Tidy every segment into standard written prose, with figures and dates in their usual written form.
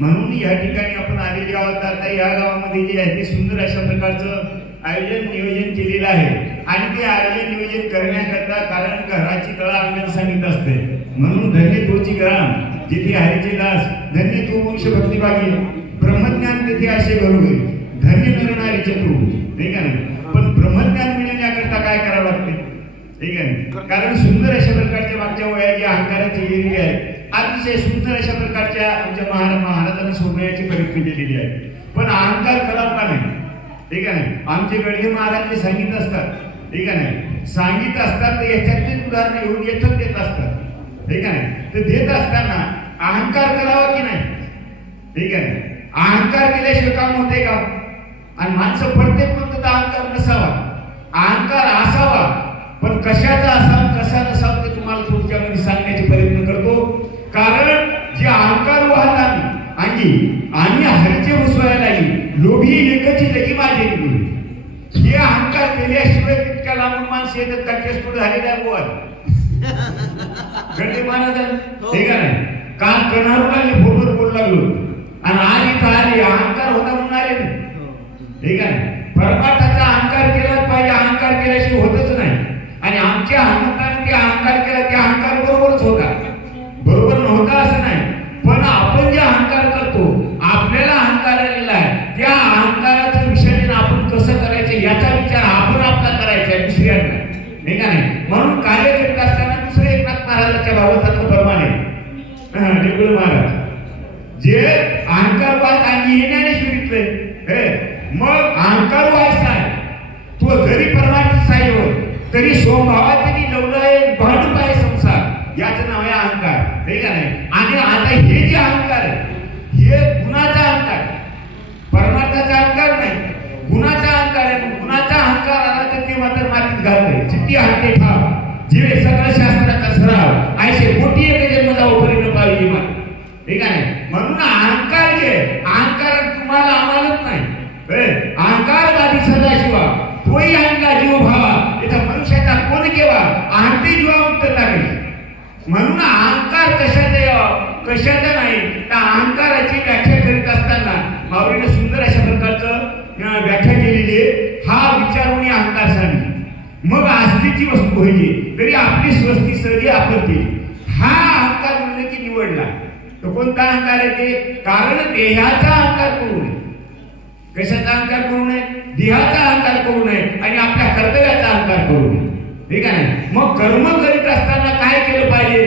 म्हणून या ठिकाणी आपण आलेले आहोत. आता या गावामध्ये जे आहे ते सुंदर अशा प्रकारचं आयोजन नियोजन केलेलं आहे आणि ते आयोजन नियोजन करण्याकरता कारण घराची तळा अंगण सांगितलं असते. म्हणून धन्य तोची ग्राम जिथे हरीचे दास, धन्य तू वंश भक्तिभागी, ब्रह्मज्ञान तिथे असे बरोबर धन्य मिळणारीचे तू, ठीक आहे ना. पण ब्रह्मज्ञान मिळण्याकरता काय करावं लागते, ठीक आहे. कारण सुंदर अशा प्रकारच्या मागच्या वयाची अहंकाराची गेलेली आहे. अतिशय सुंदर अशा प्रकारच्या आमच्या महाराजांनी सोडण्याची प्रयत्न केलेली आहे. पण अहंकार करावा का नाही, ठीक आहे. आमचे गडगे महाराज सांगित असतात, ठीक आहे, सांगित असतात तर याच्यातलीच उदाहरण येऊन येतच देत असतात, ठीक आहे. तर देत असताना अहंकार करावा की नाही, ठीक आहे. अहंकार केल्याशिवाय काम होते का? आणि माणसं प्रत्येक म्हणतात अहंकार नसावा, अहंकार असावा, पण कशाचा असावा कसा नसावा ते तुम्हाला तुमच्यामध्ये सांगण्याचे प्रयत्न करतो. कारण जे अहंकार वाहतात आणि हरचे उसवायला लागली लोभी एकची लगी माझे हे अहंकार केल्याशिवाय तितक्या लांबून माणसं येतात का केस पुढे झालेला आहे बोल गडे महाराज, ठीक आहे. काल कणारूला फोनवर बोलू लागलो आणि आज इथं आले अहंकार होता म्हणून आले, ठीक आहे. परमार्थाचा अहंकार केलाच पाहिजे, अहंकार केल्याशिवाय होतच नाही. आणि आमच्या हनुमानाने ते अहंकार केला ते अहंकार बरोबरच होता, बरोबर नव्हता असं नाही. पण आपण जे अहंकार करतो आपल्याला अहंकार आलेला आहे, त्या अहंकाराचं विसर्जन आपण कसं करायचं याचा विचार आपण आपला करायचा आहे, दुसऱ्यांना, नाही का नाही. म्हणून कार्य करीत असताना दुसरे एकनाथ महाराजांच्या भावतात्प्रमाणे निकुळ महाराज जे अहंकार वाद आणि ज्ञानेश्वरीतले मग अहंकार व्हायचा आहे तो जरी परमार्थ साह्य तरी स्वभावाने लवलाय भांडून आहे संसार याचं नाव आहे अहंकार, ठीक आहे. आणि आता हे जे अहंकार आहे हे गुणाचा अहंकार, परमार्थाचा अहंकार नाही, गुणाचा अहंकार आहे. गुणाचा अहंकार आला तर ते मात्र मातीत घालते, जिती हाते ठाव जे सगळं शास्त्राचा सराव ऐसे कोटी एक जन्म जाऊपर्यंत पाहिजे मान, ठीक आहे. म्हणून अहंकार जे अहंकार तुम्हाला आम्हालाच नाही, अहंकारवादी सदाशिवा तोही अहंकार जीव भावा याचा मनुष्याचा कोण केवा अहंते जीवा मुक्त लागली. म्हणून अहंकार कशाचा यावा कशाचा नाही, त्या अहंकाराची व्याख्या करीत असताना माऊलीने सुंदर अशा प्रकारचं व्याख्या केलेली आहे. हा विचारून अहंकार सांगितली. मग आस्तीची वस्तू होईल तरी आपली स्वस्ती सहजी आपण केली. हा अहंकार म्हणजे की निवडला तो कोणता अहंकार आहे ते, कारण देहाचा अहंकार करू नये, कशाचा अहंकार करू नये, देहाचा अहंकार करू नये आणि आपल्या कर्तव्याचा अहंकार करू नये, ठीक आहे. मग कर्म करीत असताना काय केलं पाहिजे,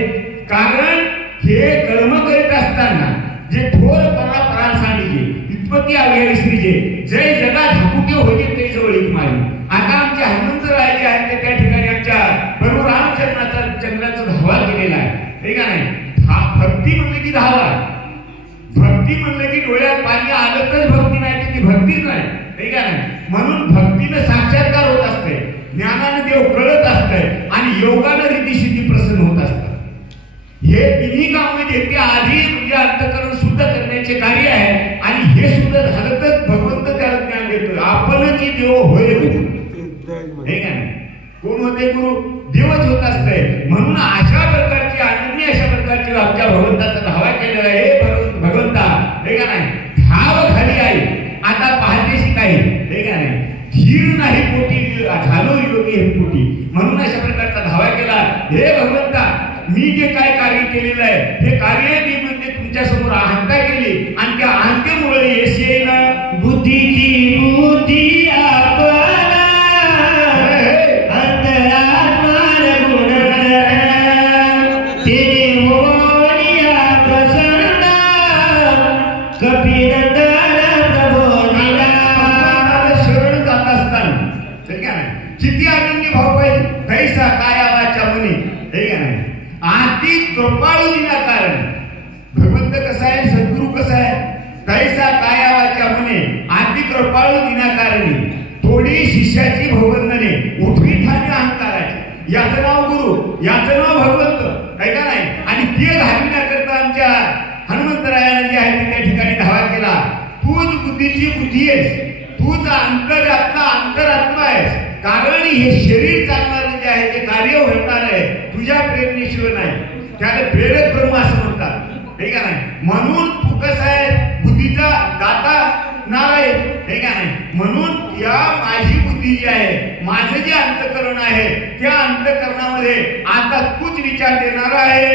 कारण हे कर्म करीत असताना जे थोरपणा प्राण सांगितले उत्पत्ती आली श्रीजे जय जगा झाकुटे होते ते जवळ मारी. आता आमचे हनुमंत राहिले आहेत ते त्या ठिकाणी आमच्या बरोबर रामचंद्राचा चंद्राचा धावा केलेला आहे, ठीक आहे. भक्ती म्हणले की धावा, भक्ती म्हणलं की डोळ्यात पाणी आलं तर भक्ती नाही ती भक्तीच नाही, ठीक आहे. म्हणून भक्तीनं साक्षात्कार होत असते, ज्ञानाने देव कळत असते आणि योगानं रिद्धी सिद्धी प्रसन्न होत असतात. हे तिन्ही काम म्हणजे ते आधी म्हणजे अंतःकरण शुद्ध करण्याचे कार्य आहे आणि हे सुद्धा झालं तर भगवंत त्याला ज्ञान देतो. आपणच देव होय गुरु, ठीक आहे. कोण होते गुरु, देवच होत असते. म्हणून अशा प्रकारची अनन्य अशा प्रकारची आमच्या भगवंताचा धावा केलेला आहे. भगवंता, ठीक आहे नाही, धाव खाली आहे आता पाहतेशी काही, ठीक आहे. धीर नाही पोटी झालो योगी हे पोटी, म्हणून अशा प्रकारचा धावा केला. हे भगवंता मी जे काय कार्य केलेलं आहे हे कार्य मी म्हणजे तुमच्या समोर अहंता केली आणि त्या अहंतेमुळे यश येईन. बुद्धीची बुद्धी आपला अंतरात्मा गुण तेरे मोनिया प्रसन्न कपिनंदन प्रबोधिला. शरण जात असताना किती आनंदी भाव पाहिजे. तैसा काया वाचा म्हणे हे का नाही आती कृपाळू विनाकारण. भगवंत कसा आहे, सद्गुरू कसा आहे. तैसा काया वाचा म्हणे आती कृपाळू विनाकारणी. थोडी शिष्याची भवबंधने उठवी ठाणे अहंकाराची. याचं नाव गुरु, याचं नाव भगवंत आहे का नाही. आणि ते घालण्याकरता आमच्या हनुमंतरायाने जे आहे त्या ठिकाणी धावा केला. तूच बुद्धीची बुद्धी आहेस, तूच अंतरात्मा आहेस. कारण हे शरीर चालणारे जे आहे ते कार्य होणार आहे तुझ्या प्रेरणेशिवाय नाही. त्याला प्रेरक ब्रह्म असं म्हणतात हे का नाही. म्हणून तू कसा आहे बुद्धीचा दाता नारायण हे का नाही. म्हणून या माझी बुद्धी जी आहे, माझं जे अंतःकरण आहे त्या अंतःकरणामध्ये आता तूच विचार देणार आहे.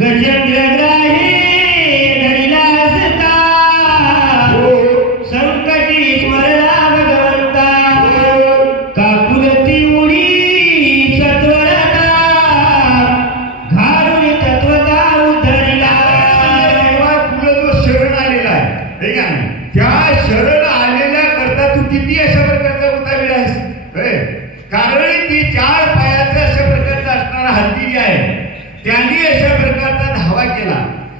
गजेंद्रग्राही संकटी स्मरला भगवंता काकुलती उडी सत्वरता घालून तत्वता उद्धरिला. तुला जो शरण आलेला आहे हे का नाही त्या शरण आलेल्या करता तू किती अशा प्रकारचा उतारलेला आहेस. कारण ती 4 पायाचा अशा प्रकारचा असणारा हत्ती जे आहे त्यांनी अशा प्रकारचा धावा केला.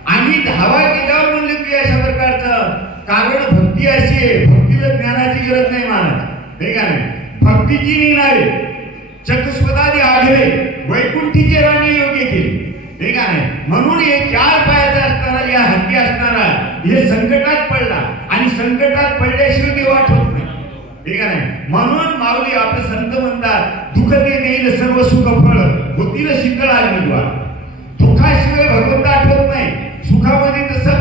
आणि धावा केल्यावर म्हणले की अशा प्रकारचं कारण भक्ती अशी आहे. भक्तीला ज्ञानाची गरज नाही मानत हे का नाही. भक्तीची निघणारे चतुष्पदादी आढळे वैकुंठीचे राणी योग्य केली हे का नाही. म्हणून हे 4 पायाचा असणारा या हत्ती असणारा हे संकटात पडला आणि संकटात पडल्याशिवाय देव आठवत नाही हे का नाही. म्हणून माऊली आपले संत म्हणतात दुःख ते देईल सर्व सुख फळ होतील शीतळ अग्निद्वार. दुःखाशिवाय भगवंत आठवत नाही. सुखामध्ये तर सब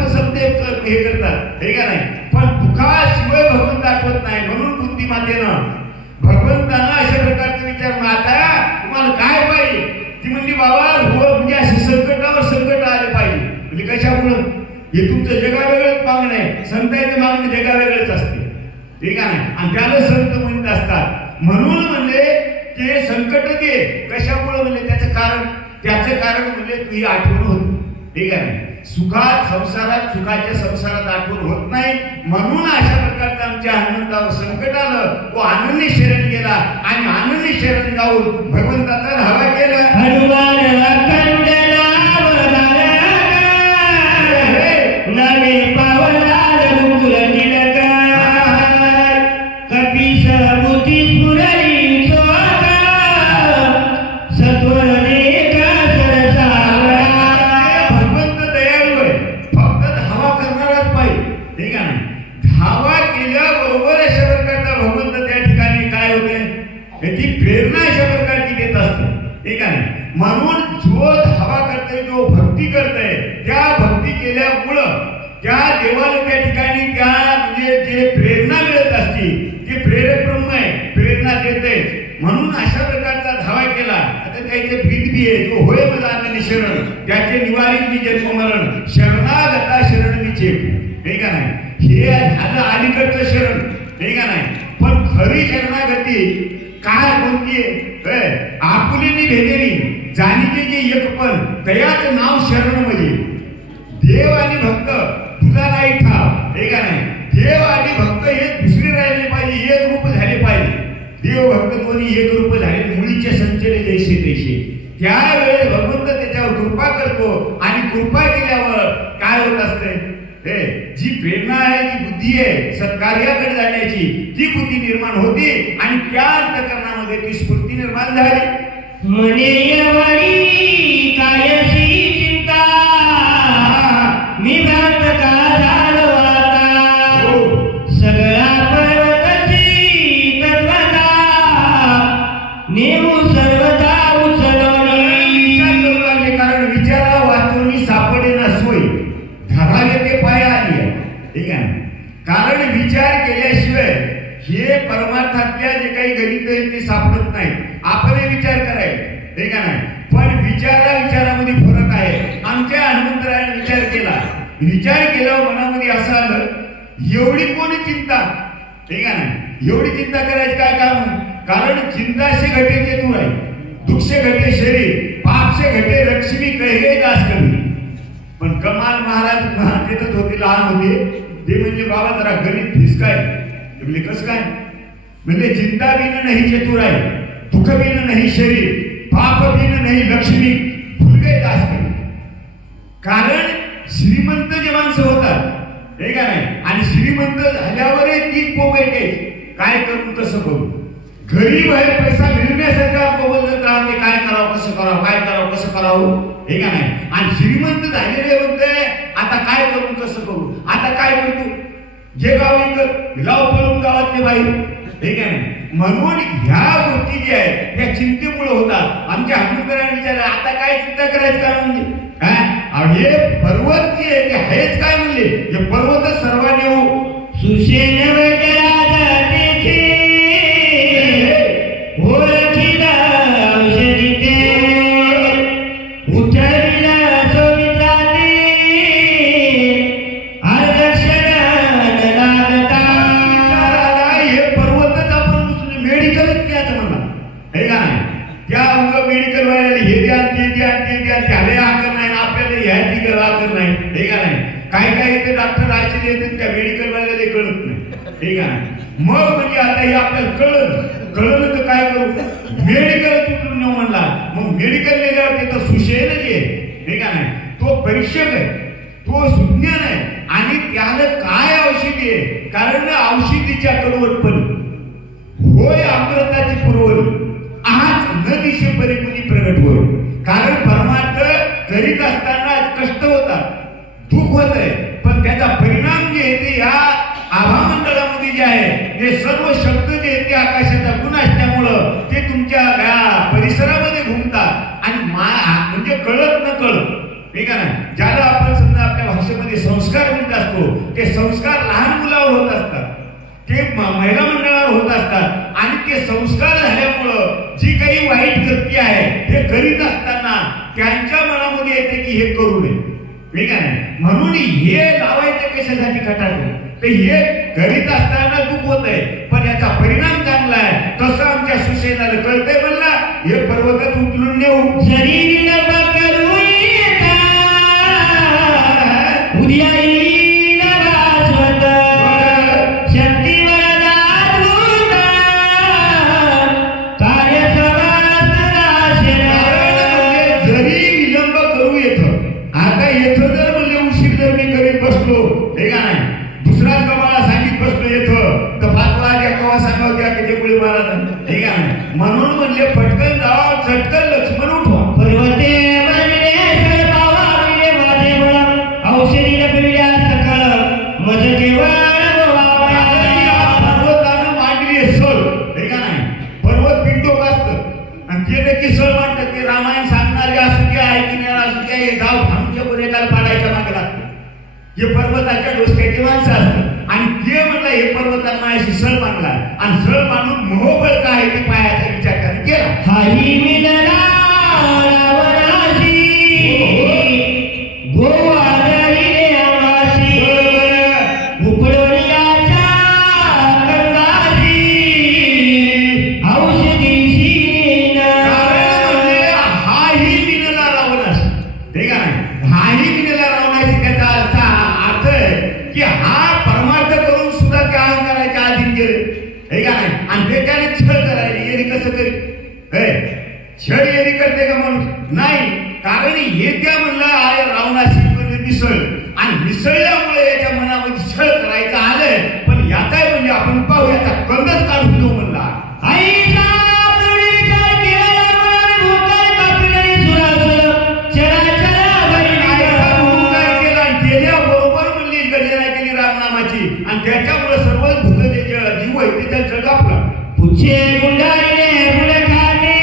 हे करतात हे का नाही. पण दुःखाशिवाय भगवंत आठवत नाही. म्हणून बुद्धिमातेनं भगवंतानं अशा प्रकारचे विचार आता तुम्हाला काय पाहिजे. ती म्हणली बाबा म्हणजे असे संकटावर संकट आले पाहिजे. म्हणजे कशामुळं हे तुमचं जगावेगळंच मागणं आहे. संतांचे मागणं जगावेगळंच असते ठीक आहे. आणि त्याला संत म्हणत असतात. म्हणून म्हणजे ते संकट दे कशामुळे म्हणजे त्याचं कारण म्हणजे तुझी आठवण होत ठीक आहे. सुखात संसारात सुखाच्या संसारात आठवण होत नाही. म्हणून अशा प्रकारचा आमच्या हनुमंतावर संकट आलं. तो आनंदी शरण गेला आणि आनंदी शरण जाऊन भगवंताचा धावा केला. हनुमान अखंड नवे पावला रघुकुल तिलक कपीस बुद्धी स्फुरली चोख सत्वर देखा सरसावळा. भगवंत दयाळू आहे. फक्त धावा करणाराच पाहिजे ठीक आहे. धावा केल्याबरोबर अशा प्रकारचा भगवंत त्या ठिकाणी काय होते याची प्रेरणा अशा प्रकारची देत असते ठीक आहे. म्हणून जो धावा करतोय जो भक्ती करतोय त्या भक्ती केल्यामुळं त्या देवाला त्या ठिकाणी त्या म्हणजे जे प्रेरणा मिळत असते ते प्रेरक ब्रह्म आहे प्रेरणा देते. म्हणून अशा प्रकारचा धावा केला. आता त्याचे भीत बी आहे जो होय माझा आनंदी शरण त्याचे निवारित मी जन्ममरण शरणागता शरण मी चेप हे का नाही. हे झालं अलीकडचं शरण हे का नाही. पण खरी शरणागती काय कोणती आहे आपुलेनी भेटेली जाणीचे जे एकपण तयाच नाव शरण म्हणजे देव आणि भक्त तुझा नाही ठाव हे का नाही. देव आणि भक्त हे दुसरे राहिले पाहिजे एक रूप झाले पाहिजे. देव भक्त दोन्ही एक रूप झाले मुळीचे संचले जैसे तैसे. त्यावेळेस भगवंत त्याच्यावर कृपा करतो आणि कृपा केल्यावर काय होत असते जी प्रेरणा आहे जी बुद्धी आहे सत्कार्याकडे जाण्याची ती बुद्धी निर्माण होती आणि त्या अंतःकरणामध्ये ती स्फूर्ती निर्माण झाली. मनेयवरी कायसी चिंता मी भक्त का झालो आता सगळा पर्वतची तत्वता नेऊ सर्वता उचलवली. कारण विचारा वाचून सापडे ना सोय धराले ते पाया आली ठीक आहे. कारण विचार केल्याशिवाय हे परमार्थातल्या जे काही गणित आहेत ते सापडत नाही. आपण विचार करायचे ठीक आहे. पण विचारामध्ये फरक आहे. विचार केल्यावर मनामध्ये असं आलं, एवढी कोणी चिंता, ठीक आहे ना, एवढी चिंता करायची काय काम? कारण चिंता से घटे चतुर आहे, दुःख से घटे शरीर, पाप से घटे लक्ष्मी, कहे दास कमी. पण कमाल महाराज तिथंच होते, लहान होते ते म्हणजे बाबा जरा गणित फिसकाय. म्हणजे कसं काय? म्हणजे चिंता बिन नाही चतुर आहे, दुःख बिन नाही शरीर, पाप बिन नाही लक्ष्मी, भूल गए दास कमी. कारण श्रीमंत जे माणसं होतात, हे का नाही, आणि श्रीमंत झाल्यावर तीच पोग येते, काय करू कसं करू. गरीब आहे, पैसा मिळण्यासारखा पोगल जर का ते काय करावं कसं करावं, काय करावं कसं करावं, हे का नाही. आणि श्रीमंत झालेले म्हणते आता काय करू कसं करू, आता काय करतो, जे गाव विकत गाव पळून गावातले बाई, हे का नाही. म्हणून ह्या गोष्टी ज्या आहेत त्या चिंतेमुळे होतात. आमच्या हनुमंतराने विचारलं, आता काय चिंता करायचं का? म्हणजे हे पर्वत जे आहे ते आहेच काय म्हणले, हे पर्वत सर्वांनी सुशेन काय काय येते डॉक्टर आश्चर्य येते त्या मेडिकल वाल्याला कळत नाही, ठीक आहे. मग म्हणजे आता हे आपल्याला कळलं तर काय करू, मेडिकल तुटून नेऊ म्हणला. मग मेडिकल नेल्यावर त्याचं सुशेन जे आहे, ठीक आहे, तो परीक्षक आहे, तो सुज्ञान आहे, आणि त्याला काय औषधी आहे. कारण औषधीच्या कडवटपण होय अमृताची पुरवली, आज न दिशे परिपुनी प्रगट होय. कारण परमार्थ करीत असताना कष्ट होतात, दुःख होत आहे, पण त्याचा परिणाम जे आहे ते या आभामंडळामध्ये जे आहे ते सर्व शब्द जे आहेत ते आकाशाचा गुण असल्यामुळं ते तुमच्या परिसरामध्ये घुमतात आणि म्हणजे कळत न कळत, ठीक आहे ना. ज्याला आपण समजा आपल्या भाषेमध्ये संस्कार म्हणत असतो, ते संस्कार लहान मुलावर होत असतात, ते महिला मंडळावर होत असतात, आणि ते संस्कार झाल्यामुळं जी काही वाईट कृती आहे हे करीत असताना त्यांच्या मनामध्ये येते की हे करू नये, ठीक आहे. म्हणून हे लावायचं कशासाठी खटाटो, ते हे करीत असताना दुःख होत आहे, पण याचा परिणाम चांगला आहे. तसं आमच्या सुशेनाला कळतंय म्हणला, हे पर्वतच उचलून नेऊ जरी उद्या म्हणून म्हणले पटकन जावा, चटकन लक्ष्मण उठवा. पर्वते औषधी लपविल्या सकळ मज केवळ पर्वतानं मांडली सळ, ठीक आहे नाही. पर्वत पिंडोक असतं आणि ते नक्की सळ मांडतात. ते रामायण सांगणारे असू द्या, ऐकणारे असू द्या, हे गाव भामच्या गुन्हेगार पाडायच्या मागे लागतं. हे पर्वताच्या डोसक्याची माणसं असतात, आणि ते म्हणलं हे पर्वतांना अशी सळ मांडला, आणि सळ मांडून मोहबळ काय ते पायाचा विचार त्याने केला. हाही मिलला रावणाशी गोवादळीने आमाशी उपडोलियाच्या कंगाशी औषधीशी हाही मिलला रावणाशी, ठीक आहे. हाही मिलला रावणाशी त्याचा अर्थ आहे की हा परमार्थ करून सुद्धा त्या अहंकाराच्या अधीन गेले, ठीक आहे. आणि त्याच्याने छळ करायला येणे कसं करी, छळ येणे करते का माणूस नाही. कारण हे त्या म्हणलं आहे रावणाशी मिसळ, आणि मिसळल्यामुळे याच्या मनामध्ये छळ करायचं आलंय. पण याचा म्हणजे आपण पाहू, याचा कंदच काढून देऊ म्हणला. आणि त्याच्यामुळे सर्व भूत जीव आहे त्याच्या जग आपला पुछे गुंडारीने बुडखाने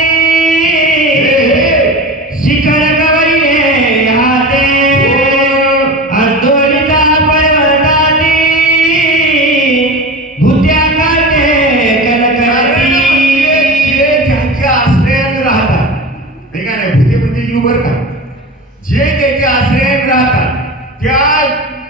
शिखर गवरीने हाते अर्धोलिता पर्वताने भूत्या काढते कलकलती. ज्याच्या आश्रयाने राहतात, ठीक आहे. भूते म्हणजे जीव बरं का, जे त्याच्या आश्रयाने राहतात त्या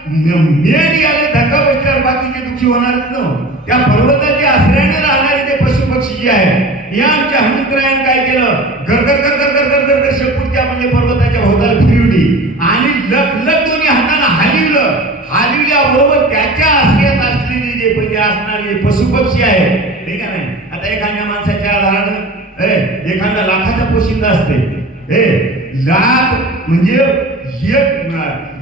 मेन याला धक्का बसल्यावर बाकीचे दुःखी होणारच न. त्या पर्वताच्या आश्रयाने राहणारे ते पशु पक्षी जे आहे या आमच्या हनुमंतरायाने काय केलं, गरगर गरगर गरगर गरगर शेपूटच्या म्हणजे पर्वताच्या भोवताला फिरवली आणि लग दोन्ही हाताने हलविलं. हलविल्याबरोबर त्याच्या आश्रयात असलेले जे म्हणजे असणारे पशु पक्षी आहे ठीक आहे नाही. आता एखाद्या माणसाच्या राहणं एखादा लाखाचा पोशिंदा असते लाख म्हणजे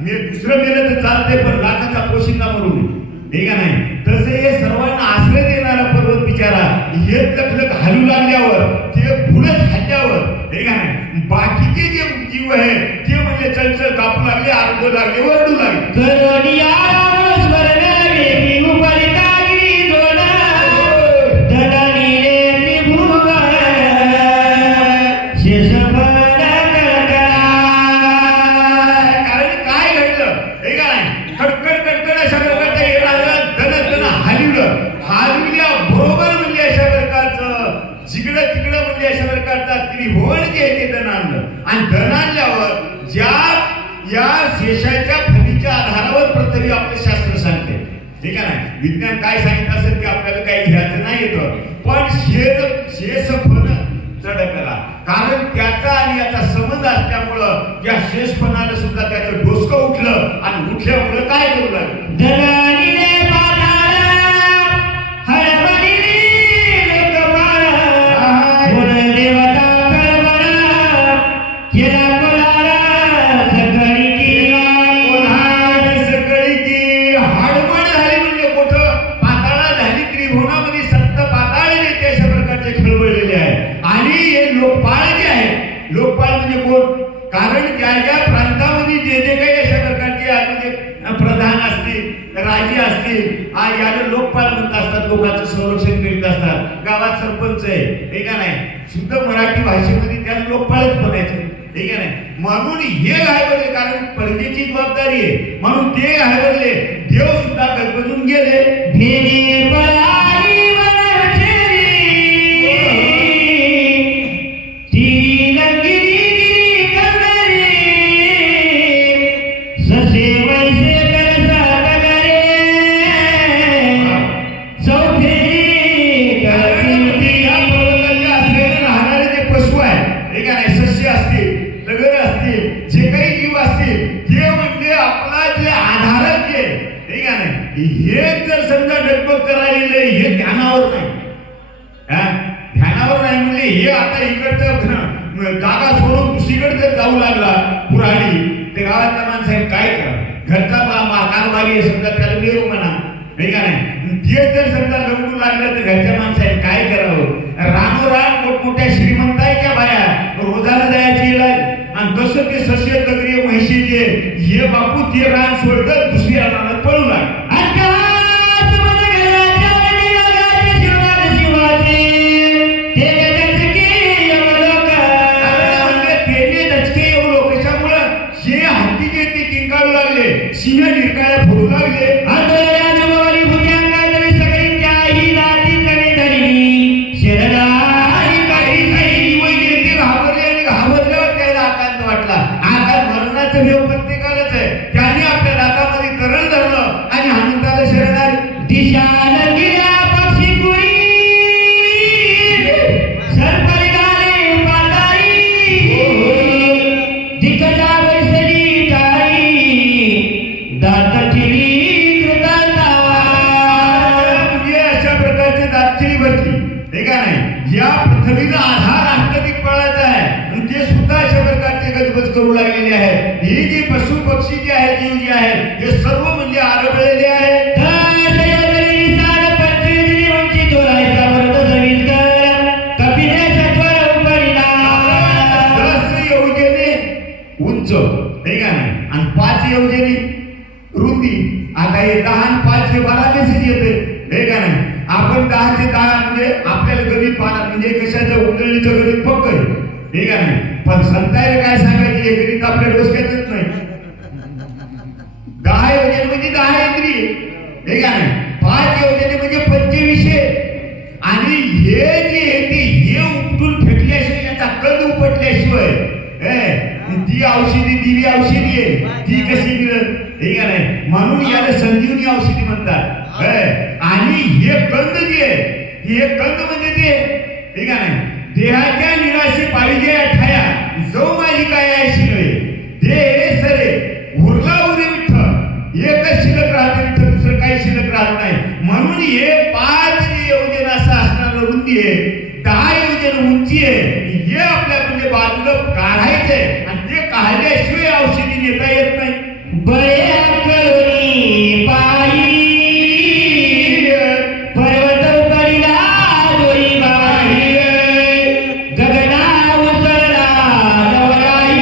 दुसरं मेलं तर चालते पण लाखाचा पोशिंदा मरू नये ठीक आहे नाही. तसे हे सर्वांना आश्रय देणारा पर्वत बिचारा हे लखलख हलू लागल्यावर ते पुढेच हल्ल्यावर ठीक आहे नाही. बाकीचे जे जीव आहे ते म्हणजे चलचल कापू लागले, आरडू लागले, वरडू लागले. आणि धन आणल्यावर या शेषाच्या फलीच्या आधारावर पृथ्वी आपले शास्त्र सांगते ठीक आहे ना. विज्ञान काय सांगितलं असेल की आपल्याला काही घ्यायचं नाही येतं पण शेष फल चढकला कारण त्याचा आणि याचा संबंध असल्यामुळं त्या शेषपणाला सुद्धा त्याचं डोसकं उठलं आणि उठल्यामुळं काय करू लागलं. लोकपाल म्हणजे कोण, कारण ज्या ज्या प्रांतामध्ये जे जे काही अशा प्रकारचे प्रधान असतील राजे असतील याला लोकपाल म्हणत असतात. लोकांचं संरक्षण करीत असतात. गावात सरपंच आहे ठीक आहे नाही. शुद्ध मराठी भाषेमध्ये त्याला लोकपालच म्हणायचं ठीक आहे नाही. म्हणून हे घायवरले कारण प्रजेची जबाबदारी आहे म्हणून ते घायवरले. देव सुद्धा गजबजून गेले. हे जर समजा डगमग करायला हे ध्यानावर नाही ध्यानावर नाही म्हणजे हे आता इकडचं जागा सोडून दुसरीकडे जर जाऊ लागला पुराडी ते गावातल्या माणसाने काय करा घरचा कारभारी समजा त्याला वेरू म्हणा ठीक आहे नाही. ते जर समजा लवडू लागलं तर घरच्या माणसाने काय करावं. रामोराम मोठमोठ्या श्रीमंताच्या बाया रोजानं जायची इलाज आणि तसं ते सस्य नगरीय म्हैशी जे हे बापू ते रान सोडलं दुसऱ्या रानात पळू लागलं. शिव्या निरकाळ्या फोडू लागले. घाबरल्यावर त्याला आकांत वाटला. आकांत मरणाचा भेव प्रत्येकालाच आहे. त्याने आपल्या दातामध्ये करण धरलं आणि हनुमंताला शरण आले. या पृथ्वीला आधार आत्मिक पळायचा आहे आणि ते सुद्धा अशा प्रकारचे गजबज करू लागलेले आहेत. हे जे पशु पक्षी जे आहेत जीव जे आहेत हे सर्व म्हणजे आरबळलेले आहेत. उंच ठीक आहे आणि 5 योजने रुंदी. आता हे 10 आणि 5 हे 12 मेसेज येते ठीक आहे. आपण 10 चे 10 म्हणजे आपल्याला गणित पाहणार म्हणजे कशाचं उंजळीचं गणित पक्क आहे ठीक आहे. पण संतायला काय सांगायचं हे गणित आपल्या डोसक्यातच नाही. 10 योजने म्हणजे 10 इंद्रिय ठीक आहे. 5 योजने म्हणजे 25 आणि हे जे येते हे उपटून फेकल्याशिवाय याचा कद उपटल्याशिवाय ती औषधी दिली औषधी आहे ती कशी मिळत ठीक आहे नाही, म्हणून याला संजीवनी औषधी म्हणतात. आणि हे कंद जे आहे, हे कंद म्हणजे ते ठीक आहे नाही, देहाच्या निराशे पाहिजे ठाया जो माझी काय ऐशी नव्हे ते सरे उरला उरे विठ्ठल एकच शिल्लक राहते विठ्ठल, दुसरं काही शिल्लक राहत नाही. म्हणून हे 5 योजन असं असणारं रुंदी आहे, 10 योजन उंची आहे, हे आपल्या म्हणजे बाजूला काढायचंय आणि ते काढल्याशिवाय औषधी नेता येत नाही. बळ्या करुणी पायी पर्वत उतरिला जोई बाई, गगना उतरला नवराई,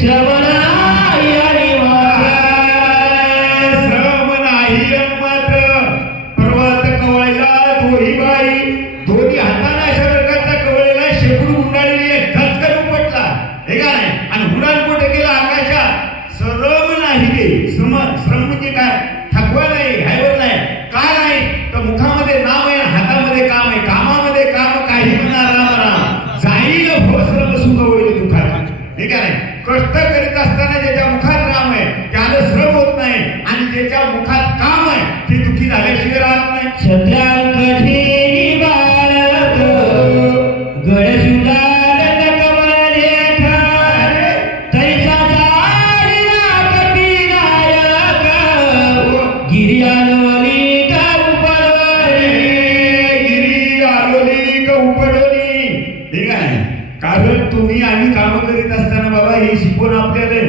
श्रवण नाही आणि श्रम नाही मात्र पर्वत कवळला दोही बाई, दोन्ही हाताने अशा प्रकारचा कवळलेला शेपूट उडालेली आहे, धचकन उपटला हे का नाही, आणि उडान कुठे गेला आकाशात. श्रम नाही ते श्रम म्हणजे काय, थकवा नाही, हायवर नाही, काय नाही तर मुखामध्ये नाम आहे, हातामध्ये काम आहे, कामामध्ये काम काही म्हणा राम राम जाईल हो श्रम सुख होईल दुःखात. ठीक आहे, कष्ट करीत असताना ज्याच्या मुखात राम आहे त्याला श्रम होत नाही, आणि ज्याच्या मुखात काम आहे ते दुःखी झाल्याशिवाय राहत नाही. छत्रांकठी बाळग गडसुदार कमळ देठ, तैसा जाळीला कपिनायक, गिरी आलोली का उपडोली, गिरी आलोली का उपडोली. ठीक आहे, कारण तुम्ही आम्ही काम करीत असताना बाबा हे शिकवून आपल्याला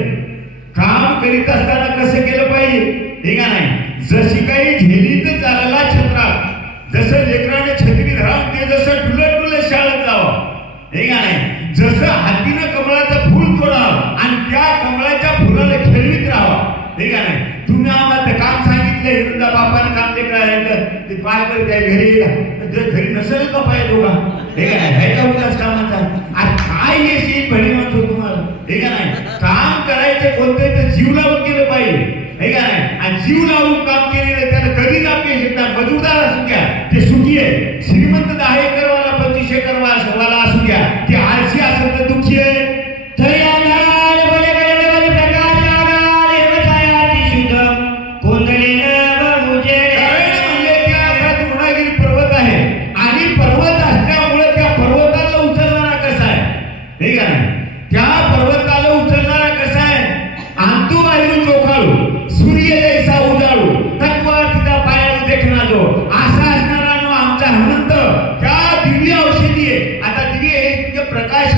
काम करीत असताना कसं केलं पाहिजे. ठीक आहे नाही, जशी काही झेलीत चालला छत्रा, जसं लेकराने छत्री धरावं ते जसं डुलत डुलत शाळेत जावं. ठीक आहे नाही, जसं हातीनं कमळाचं फुल तोडावं आणि त्या कमळाच्या फुलाला खेळवीत राहावं. ठीक आहे नाही, तुम्ही आम्हाला काम सांगितलं हिंदा बापाने काम ते करायचं ते काय करत आहे घरी येईल घरी नसेल का पाहिजे दोघा. ठीक आहे, ह्याच्या उद्याच कामाचा आज काय येशील भणी म्हणतो तुम्हाला. ठीक आहे नाही, काम करायचं कोणतं तर जीव लावून केलं पाहिजे. ठीक आहे नाही, आणि जीव लावून काम केलेलं त्याला कधीच अपयश येत नाही. मजूरदार असू द्या ते सुखी आहे, श्रीमंत 10 एकरवाला 25 एकरवाला असू द्या ते आळशी असेल तर दुःखी आहे. तरी अंधार बलगडबल प्रकाश आगार हेमछायाती शुद्ध, कोंदणेनं मुजेड. म्हणजे त्या आता पूर्णागिरी पर्वत आहे आणि पर्वत असल्यामुळे त्या पर्वताला उचलणारा कसा आहे. ठीक आहे, त्या पर्वताला उचलणारा कसा आहे, अंतू बाहेरून चोखाळू सूर्य जैसा उजाळू तत्वार्थीचा पायाळू देखना जो असा असणारा नो आमचा हनुमंत त्या दिव्य औषधी आहे. आता दिव्य हे म्हणजे प्रकाश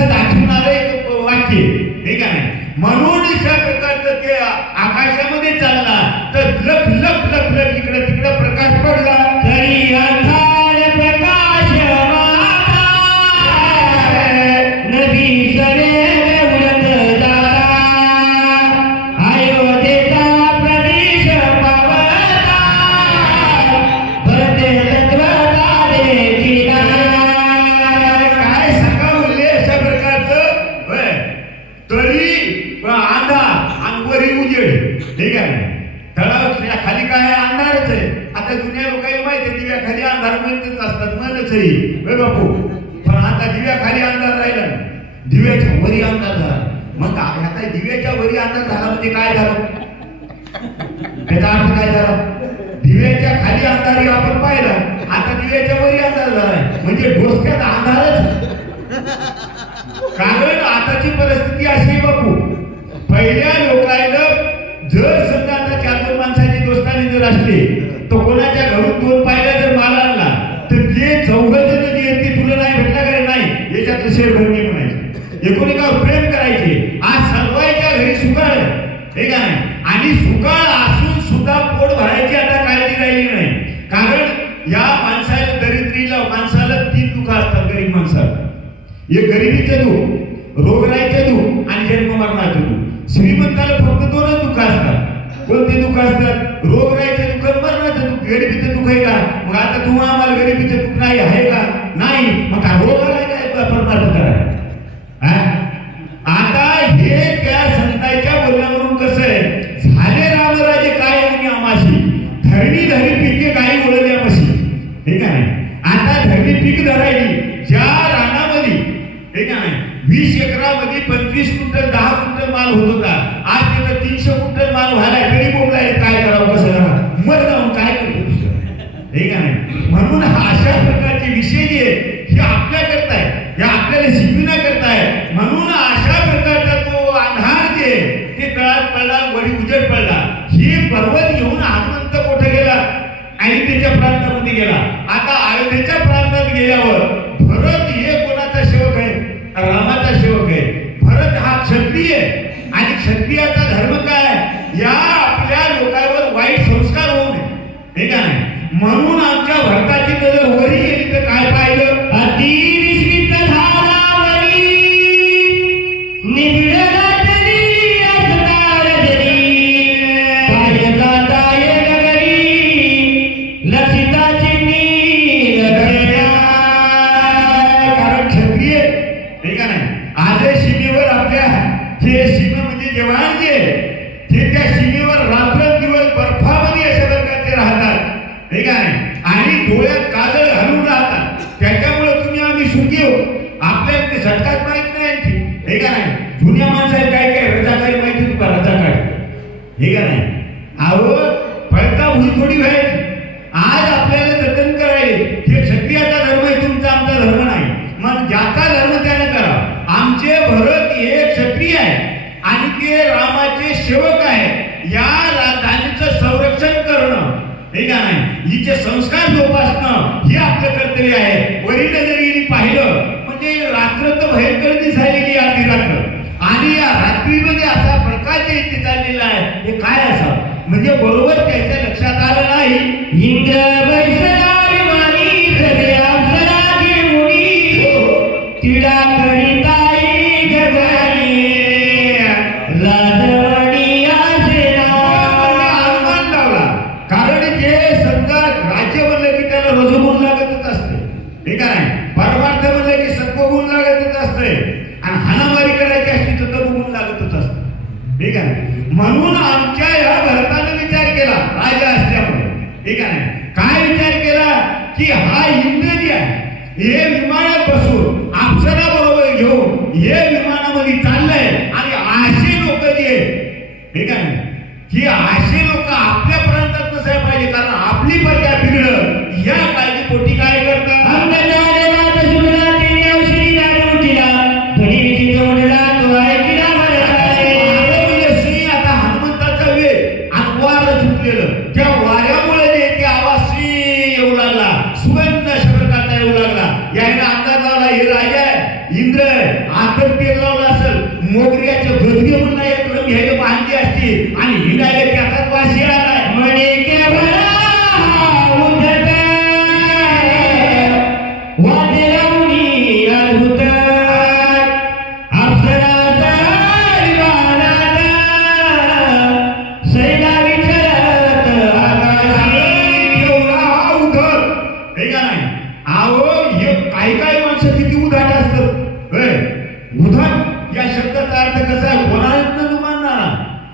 दाखवणारं एक वाक्य. ठीक आहे, म्हणून अशा प्रकारचं ते आकाशामध्ये चालला तर लख लख लख लख इकडे तिकडे प्रकाश पडला. तरी अंधार प्रकाश माता, नदी सवेर उडत जाता, अयोध्येचा प्रदेश पावता, भरते तत्वता देखील. काय सांगावं अशा प्रकारचं तरी अंधार आणि वरी उजेड. ठीक आहे, तळाच्या खाली काय अंधारच आहे. आता जुन्या लोकांना माहिती आहे दिव्या खाली अंधार म्हणतच असतात म्हणच आहे बापू, पण आता दिव्या खाली अंधार राहिला, दिव्याच्या वरी अंधार झाला. मग आता दिव्याच्या वरी अंधार झाला म्हणजे काय झालं, त्याचा अर्थ काय झाला. दिव्याच्या खाली अंधार आपण पाहिला, आता दिव्याच्या वरी अंधार झालाय म्हणजे डोसक्यात अंधारच. कारण आताची परिस्थिती अशी आहे बापू, पहिल्या लोकांना जर समजा आता 4-2 माणसाची दोस्तानी जर असली तर कोणाच्या घरून 2 पायला जर माल आणला तर ते 4 जण जे आहेत ते तुला नाही भेटला का नाही याच्यात शेर भरणे म्हणायचे, एकोणीकावर प्रेम करायचे. आज सर्वांच्या घरी सुकाळ. ठीक आहे, आणि सुकाळ असून सुद्धा पोट भरायची आता काळजी राहिली नाही. कारण या माणसाला दरिद्रीला माणसाला 3 दुःख असतात गरीब माणसाला. एक गरिबीचं दुःख, रोगराईचं दुःख आणि जन्म मरणाचं दुःख. श्रीमंताला फक्त 2च दुःख असतात. कोणते दुःख असतात, रोगराईचं दुःख मरणाचं दुःख. गरिबीचं दुःख आहे का, मग आता तुम्हा आम्हाला गरिबीचं दुःख नाही आहे का, नाही मग काय रोगाला काय परमार्थ करायला. आता हे त्या संतांच्या बोलण्यावरून कसं आहे, झाले रामराजे काय आणि आमाशी, धरणी धरी पिके गाई ओळखल्या मशी. ठीक आहे, आता धरणी पीक धरायली ज्या रानामध्ये. ठीक आहे, 20 एकरामध्ये 25 क्विंटल 10 क्विंटल माल होत होता. आज तिथं 300 क्विंटल माल व्हायला तरी बोललाय काय करावं कसं करावं मर जाऊन काय करतो हे का नाही. म्हणून अशा प्रकारचे विषय जे हे आपल्या करताय हे आपल्याला शिकविण्या करताय. म्हणून अशा प्रकारचा तो आधार जे ते तळात पडला वरी उजेड पडला. ही पर्वत घेऊन हनुमंत कुठे गेला अयोध्येच्या प्रांतामध्ये गेला. आता अयोध्येच्या प्रांतात गेल्यावर भरत हे कोणाचा सेवक आहे रामाचा सेवक आहे. भरत हा क्षत्रिय आणि क्षत्रियाचा धर्म काय या आपल्या लोकांवर वाईट संस्कार होऊ नये हे का नाही. म्हणून आमच्या भरताची नजर वरी गेली तर काय पाहिलं अतिविश्वित धारावरी निबिडला तरी असणार जरी काय जाता येत घरी लक्षिताची नील कारण क्षत्रिय हे का नाही. आज सीमेवर आपल्या हे सीमा म्हणजे जवान जे ते त्या सीमेवर रात्रंदिवस बर्फामध्ये अशा प्रकारचे राहतात हे का नाही. आणि डोळ्यात काजळ घालून राहतात. त्याच्यामुळे तुम्ही आम्ही सुखी हो आपल्याला ते झटकाच माहित नाही हे का नाही. जुन्या माणसाला काय काय रजाकारी माहिती तुका रजाकारी हे का नाही. अहो फळता हुई थोडी व्हायची. आज आपल्याला जतन करायचे हे क्षत्रियाचा धर्म आहे तुमचा आमचा धर्म नाही. मग ज्याचा धर्म त्याने करा. आमचे भरत हे क्षत्रिय आहे आणि ते रामाचे सेवक आहे. या राजधानीचं संरक्षण करणं हे का नाही हिचे संस्कार जोपासणं हे आपलं कर्तव्य आहे. वरील जरी पाहिलं म्हणजे रात्र तर भयंकर दिसायलेली आधी रात्र आणि या रात्रीमध्ये असा प्रकाश इथे चाललेला आहे हे काय असावं म्हणजे बरोबर त्याच्या लक्षात आलं नाही. इंद्र वैश्वदारी मानी सगळ्या अप्सराची मुनी तिला करिताई जगाई लाजवणी असेना अनुमान लावला. कारण जे समजा राज्य म्हणलं की त्याला रजोगुण लागतच असते हे का नाही. परमार्थ म्हणलं की सत्वगुण लागतच असते आणि हाणामारी करायची असली तर तमोगुण लागतच असते हे का नाही. म्हणून आमच्या ह्या भरतानं विचार केला राजा असल्यामुळे हे का नाही. काय विचार केला की हा इंद्र जे आहे हे विमानात बसून अप्सरा बरोबर घेऊन हे विमानामध्ये चाललंय आणि असे लोक जे हे का नाही की असे लोक आपल्या प्रांतात नसायला पाहिजे कारण आपली प्रजा बिघडलं या काळजीपोटी काय करतात आता हनुमंताचा वेळ आणि वार सुटलेलं त्या वाऱ्यामुळे जे ते आवाज येऊ लागला सुगंध अशा प्रकारचा येऊ लागला. यायला अंदाज लावला हे राजा आहे इंद्र आतर तेल लावलं असेल मोगऱ्याच्या गजगे म्हणून एक रंग घ्यायला बांधली असती आणि हिंडायला त्याचाच वास आलाय म्हणे केवळा उद्धट वाटेला मुनी अद्भुत अप्सराचा विमानात सैला विचरत आकाशी एवढा उधर हे का नाही. अहो हे काही काही माणसं किती उधाट असतात. उधाट या शब्दाचा अर्थ कसा आहे कोणाला मानणारा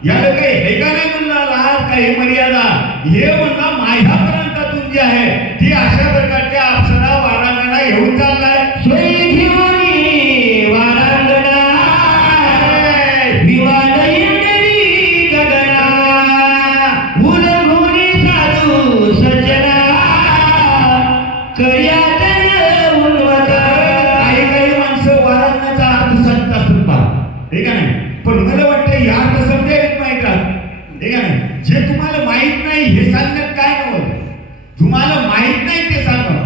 याला काही हे का नाही म्हणणार आज काही मर्यादा हे म्हणणं माझ्या प्रांतातून जे आहे ती अशा प्रकारच्या अप्सरा वारांगणा घेऊन चाललाय. सोयी घेऊनी वारांगणा विमान इंद्री गगना उलघुनी साधू सज्जना कयातन उन्मत काही काही माणसं वारांगणाचा अर्थ सांगत असतात पहा हे का नाही. पण मला वाटतं हे अर्थ समजायला माहित राहत हे का नाही. जे तुम्हाला माहित नाही हे सांगण्यात काय नव्हतं. तुम्हाला माहित नाही ते सांगा.